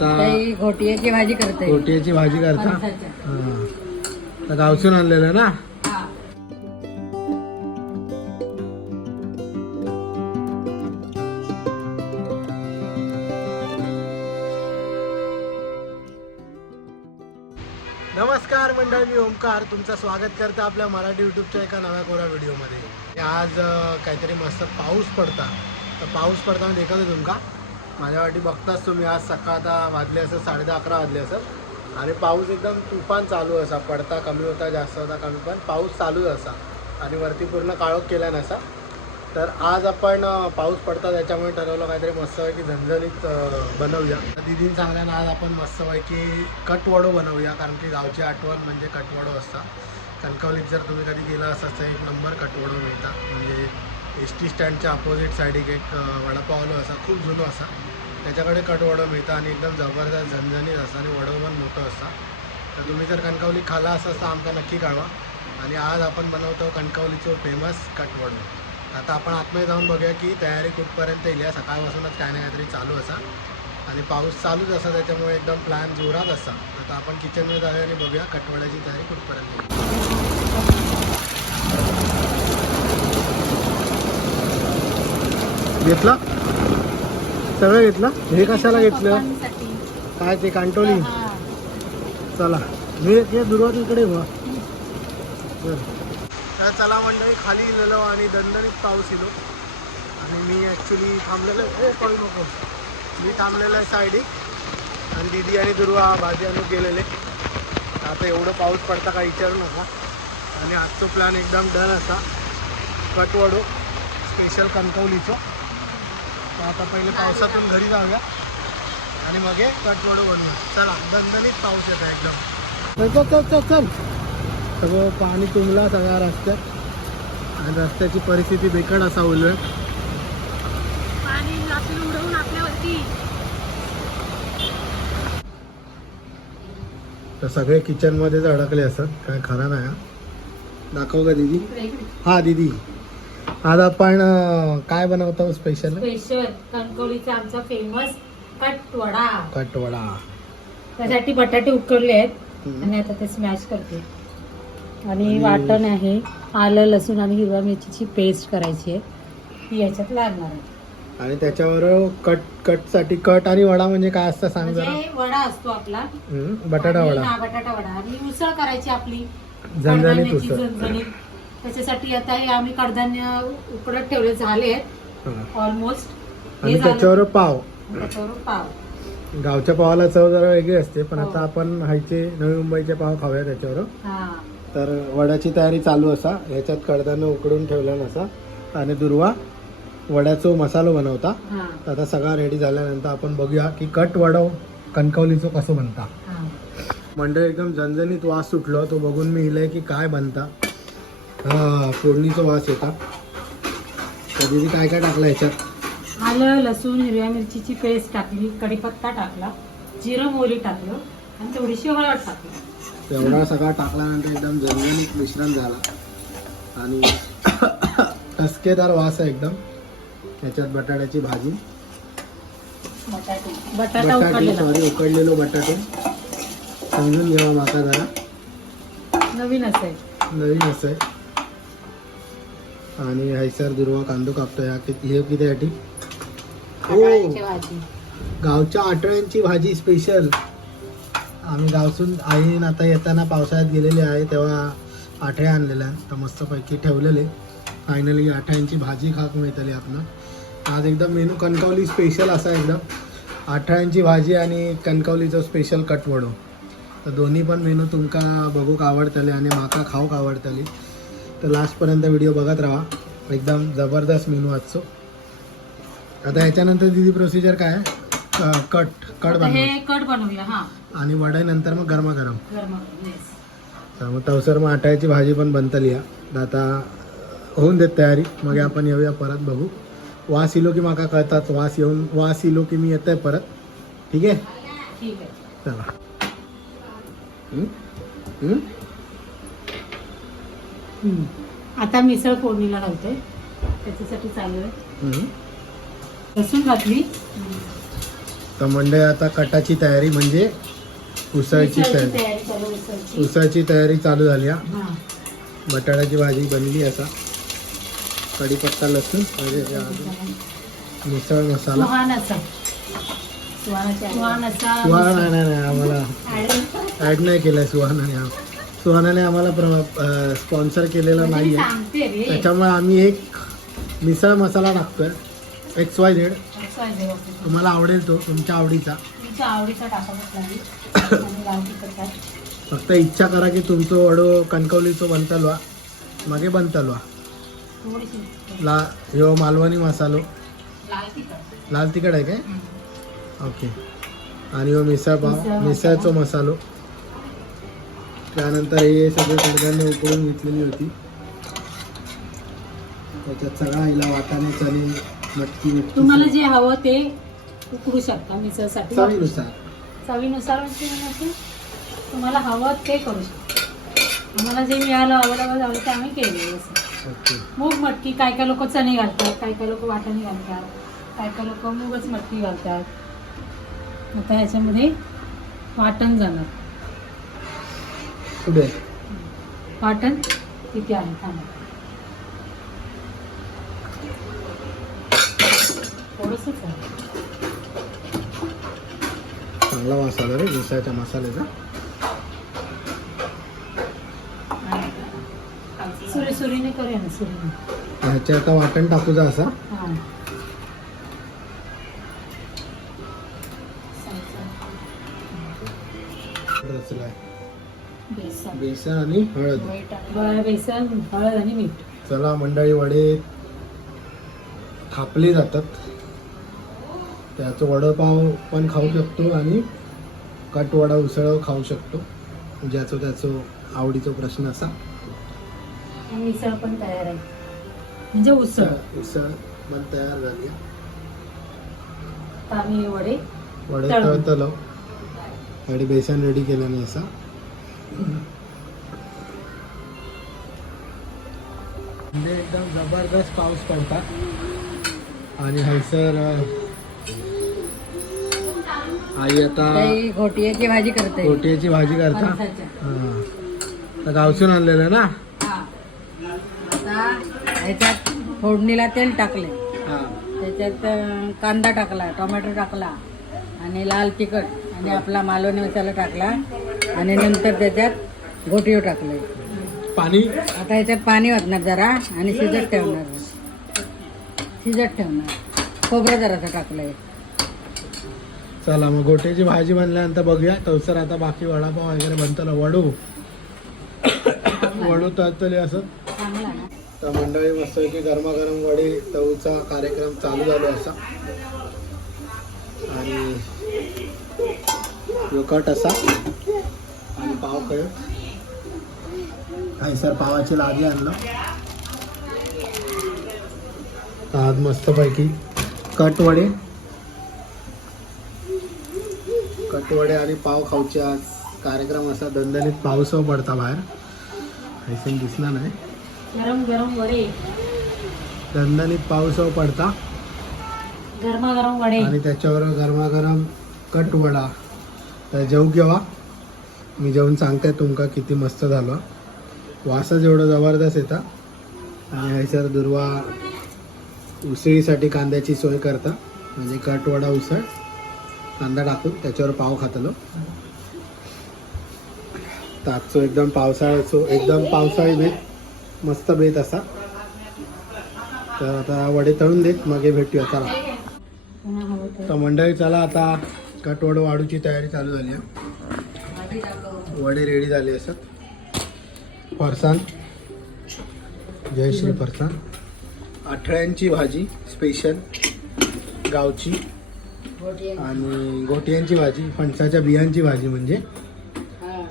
काही घोटियाची भाजी करते कोटियाची भाजी करता. हा. गावसून आणलेलं ना नमस्कार मंडळ मी ओमकार तुमचं स्वागत करतो आपल्या मराठी यूट्यूबच्या एका नव्या कोरा व्हिडिओमध्ये. आज काहीतरी मस्त पाऊस पडता. तर पाऊस पडताना देखत तुमका माझ्या वाटी बघताच तुम्ही आज सकाळ आता वाजले असं साडे दहा अकरा वाजले असं आणि पाऊस एकदम तुफान चालू असा. पडता कमी होता जास्त होता कमी पण पाऊस चालूच असा. आणि वरती पूर्ण काळोख केला नसा. तर आज आपण पाऊस पडता त्याच्यामुळे ठरवलं काहीतरी मस्तपैकी झणझणीत बनवूया. दिदीन सांगल्यानं आज आपण मस्तपैकी कटवडो बनवूया कारण की गावची आठवण म्हणजे कटवडो असता कणकवलीत जर तुम्ही कधी गेला असाल तर एक नंबर कटवडो मिळता म्हणजे एस टी स्टँडच्या अपोजिट साईडीक एक वडापावलो असा खूप जुनो असा. त्याच्याकडे कटवडो मिळतं आणि एकदम जबरदस्त झणझणीत असतं आणि वडो पण मोठं असतं तर तुम्ही जर कणकवली खाला असं तर आमका नक्की कळवा. आणि आज आपण बनवतो कणकवलीचं फेमस कटवडो. आता आपण आतमध्ये जाऊन बघूया की तयारी कुठपर्यंत येईल. या सकाळपासूनच काय नाही काहीतरी चालू असा. आणि पाऊस चालूच असा त्याच्यामुळे एकदम प्लॅन जोरात असा. आता आपण किचनमध्ये जाऊया आणि बघूया कटवड्याची तयारी कुठपर्यंत येईल. घेतला? सगळं घेतलं? हे कशाला घेतलं. काय ते कांटोली. चला. मी हे दुर्वात इकडे व्हा तर चला मंडळी खाली गेलेलो आणि दणदणीत पाऊस इलो आणि मी ॲक्च्युली थांबलेलो हो कळू नको. मी थांबलेलो आहे सायडी आणि दिदी आणि दुर्वा भाजी आणून गेलेले. आता एवढं पाऊस पडता का विचारू नका. आणि आजचं प्लॅन एकदम डन असा. कटवडो. स्पेशल कणकवलीचं. तर आता पहिले पावसातून घरी जाऊया. आणि मग हे कटवडो बनवूया चला दणदणीत पाऊस येतो एकदम. चल चल चल चल. सगळं पाणी तुंबला सगळ्या रस्त्यात. आणि रस्त्याची परिस्थिती बेकड असा उलट तर सगळे किचनमध्येच अडकले असत. काय खरं नाही. दाखव का दीदी. हा दीदी. आज आपण काय बनवतो स्पेशल स्पेशल कणकवलीचा आमचा फेमस कटवडा. कटवडा. त्यासाठी बटाटे उकडले आहेत. आणि आता ते स्मॅश करते. आणि वाटण आहे आलं लसूण आणि हिरव्या मिरचीची पेस्ट करायची आहे. ती याच्यात लागणार आहे. आणि त्याच्यावर कट कटसाठी कट आणि वडा म्हणजे काय असतं सांग जरा? म्हणजे वडा असतो आपला. हम्म, बटाटा आणि- वडा. हा, बटाटा वडा. आणि उसळ करायची आपली. झणझणीत कडधान्याची उसळ. झणझणीत. त्याच्यासाठी आता हे आम्ही कडधान्य उकडत ठेवले झाले आहेत. हा. ऑलमोस्ट आणि त्याच्यावर पाव. त्याच्यावर पाव. गावच्या पावाला चव जरा वेगळी असते पण हो. आता आपण हायचे नवी मुंबईचे पाव खाऊया त्याच्यावर. हा. तर वड्याची तयारी चालू असा. ह्याच्यात कडधान्य उकडून ठेवलं नसा. आणि दुर्वा वड्याचो मसालो बनवता. तर आता सगळा रेडी झाल्यानंतर आपण बघूया की कट वडो कणकवलीचो कसं बनता. मंडळ एकदम झणझणीत वास सुटलो. तो बघून मी हिलय की काय बनता. हा फोडणीचा वास येता. तर दिदी काय काय टाकलं ह्याच्यात? आलं लसूण हिरव्या मिरचीची पेस्ट टाकली कढीपत्ता टाकला जिरं मोहरी टाकलं आणि थोडीशी हळद टाकली. एवढा सगळा टाकल्यानंतर एकदम झणझणीत मिश्रण झाला. आणि टसकेदार वास आहे एकदम. ह्याच्यात बटाट्याची भाजी. बटाटे सॉरी उकडलेलो. बटाटे. समजून घ्यावा माका जरा. नवीन असेल नवीन असं आहे. आणि हैसर दुर्वा कांदो कापतो या कि हे किती गावच्या आठवड्यांची भाजी स्पेशल आम्ही गावसून आई आता येताना पावसाळ्यात गेलेले आहे तेव्हा आठ्या आणलेल्या तर मस्तपैकी ठेवलेले. फायनली आठ्यांची भाजी खाक मिळतली आपलं आज एकदम मेनू कणकवली स्पेशल असा एकदम आठळ्यांची भाजी आणि कणकवलीचं स्पेशल कटवडो. तर दोन्ही पण मेनू तुमका बघूक आवडतले आणि माका खाऊक आवडतली. तर लास्टपर्यंत व्हिडिओ बघत राहा. एकदम जबरदस्त मेनू आजचो. आता ह्याच्यानंतर दिदी प्रोसिजर काय आहे? कट कट आता बनव हे कट बनवूया हा. आणि वड्यानंतर मग गरमागरम. गरम yes. तर मग तवसर मग आटायची भाजी पण बनतली या तर आता होऊन देत तयारी. मग आपण येऊया परत बघू. वास इलो की माका कळतात वास येऊन वास इलो की मी येतोय परत. ठीक आहे? ठीक आहे. चला. हम्म? हम्म? हम्म. आता मिसळ फोडणीला घालतोय त्याच्यासाठी चालू आहे. हम्म. लसूण घातली. तर मंडळी आता कटाची तयारी म्हणजे उसळची तयारी. उसळची तयारी चालू झाली हा. बटाट्याची भाजी बनली असा कढीपत्ता लसूण आणि अजून मिसळ मसाला. सुहान असा सुहान असा सुहाना नाही नाही आम्हाला ॲड नाही केलाय सुहानाने हा. सुहानाने आम्हाला स्पॉन्सर केलेला म्हणजे नाही आहे त्याच्यामुळे आम्ही एक मिसळ मसाला टाकतोय. X Y Z. तुम्हाला आवडेल तो तुमच्या आवडीचा. तुमच्या आवडीचा टाकावाच लागेल आणि लाल तिखट काय फक्त इच्छा करा की तुमचं वडो कणकवलीचो बनतलवा मागे बनतलवा. थोडीशी. ला ह्यो मालवणी मसालो. लाल तिखट. लाल तिखट आहे काय? ओके. आणि ह्यो मिसळ मिसळ पाव. मसाला. मिसळचो मसालो. त्यानंतर हे सगळे कडधान्य उकळून घेतलेली होती. त्याच्यात सगळा हिला वाटाणे चणे तुम्हाला जे हवं ते उकळू शकता मिसळसाठी चवीनुसार. चवीनुसार म्हणजे म्हणजे तुम्हाला हवं ते करू शकता. आम्हाला जे मिळालं अवेलेबल झालं ते आम्ही केले असं. ओके. मूग मटकी काय काय लोक चणे घालतात काय काय लोक वाटाणे घालतात काय काय लोक मूगच मटकी घालतात. आता ह्याच्यामध्ये वाटण जाणार. वाटण किती आहे थांबा. आहे. चांगला वास आला रे मिसळच्या मसाल्याचा सुरी सुरीने करूया ना सुरीने. ह्याच्या आता वाटण टाकूचा असा. हां. रचलाय बेसन. बेसन आणि हळद. बरं, बेसन हळद आणि मीठ. चला मंडळी वडे थापले जातात. त्याचं वडापाव पण खाऊ शकतो आणि कटवडा उसळ खाऊ शकतो. ज्याचं त्याचं आवडीचा प्रश्न असा. आणि मिसळ पण तयार आहे. म्हणजे उसळ. उसळ पण तयार झाली. आम्ही वडे वडे तळून. तळतलो. आणि बेसन रेडी केल्याने असा. म्हणजे एकदम जबरदस्त पाऊस पडतात आणि हयसर अं, आई आता घोटियाची भाजी करते. गोट्याची भाजी करता? फणसाच्या. हा. तर गावसून आणलेलं ना? आता ह्याच्यात फोडणीला तेल टाकले हा. त्याच्यात अं, कांदा टाकला टोमॅटो टाकला आणि लाल तिखट आणि आपला मालवणी मसाला टाकला आणि नंतर त्याच्यात घोटियो टाकले पाणी? आता ह्याच्यात पाणी वाटणार जरा आणि शिजत ठेवणार. शिजत ठेवणार. खोबरं जरासं टाकलंय. चला मग गोट्याची भाजी बनल्यानंतर बघूया. तवसर आता बाकी वडापाव वगैरे बनतलं वडू. वडू तळतले असं. तर मंडळी मस्त की गरमागरम वडे तवचा कार्यक्रम चालू झालो असा. आणि योकट असा. आणि पाव कळ सर पावाची लादी आणलं. आज मस्तपैकी कटवडे कटवडे आणि पाव खाऊचे आज कार्यक्रम असा दणदणीत पाऊस पडता बाहेर. हैसन दिसला नाही. गरम गरम वडे. दणदणीत पाऊस पडता. गरमागरम वडे. आणि त्याच्यावर गरमागरम कटवडा. तर जेव केव्हा? मी जेवण सांगते तुमका किती मस्त झालं. वासच एवढं जबरदस्त येता. आणि हयसर दुर्वा उसळीसाठी कांद्याची सोय करता. म्हणजे कटवडा उसळ. कांदा टाकून त्याच्यावर पाव खातलो. ताचो एकदम पावसाळ्याचो एकदम पावसाळी बेत मस्त बेत असा. तर आता वडे तळून देत मागे भेटूया चला. तर मंडळी चला आता कटवड वाढूची तयारी चालू झाली आहे. वडे रेडी झाले असत. फरसाण. जय श्री फरसाण. आठळ्यांची भाजी स्पेशल गावची. आणि गोटियांची भाजी फणसाच्या बियांची भाजी म्हणजे. हा.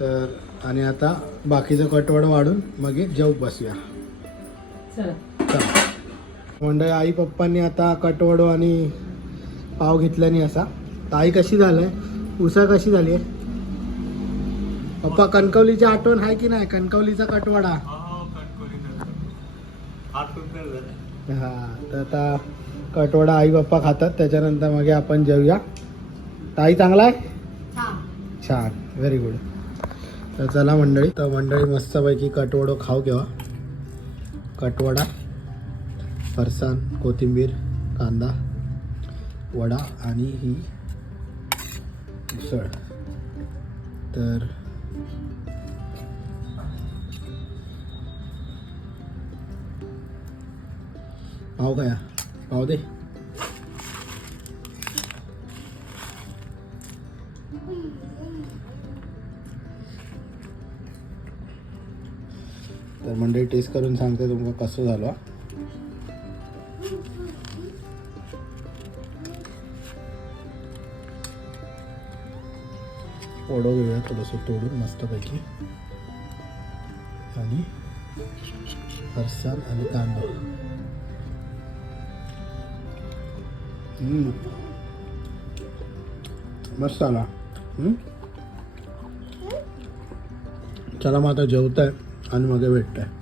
तर आणि आता बाकीचं कटवड वाढून मग हे जेव बसूया. मंडळी आई पप्पांनी आता कटवडो आणि पाव घेतल्याने असा. तर आई कशी झालंय? उसळ कशी झाली आहे? पप्पा कणकवलीची आठवण आहे की नाही? कणकवलीचा कटवाडा. हा तर आता कटवडा आई बाप्पा खातात त्याच्यानंतर मग आपण जेवूया. ताई चांगला आहे? छान व्हेरी गुड तर चला मंडळी तर मंडळी मस्तपैकी कटवडो खाऊ केव्हा? कटवडा फरसाण कोथिंबीर कांदा वडा आणि ही उसळ. तर पाव काय पाव दे. तर मंडळी टेस्ट करून सांगते तुमका कसं झालं ओढव घेऊया थोडंसं तोडून मस्तपैकी. आणि फरसाण आणि कांदा मस्त आला हम्म? चला मग आता जेवत आहे आणि मग भेटत आहे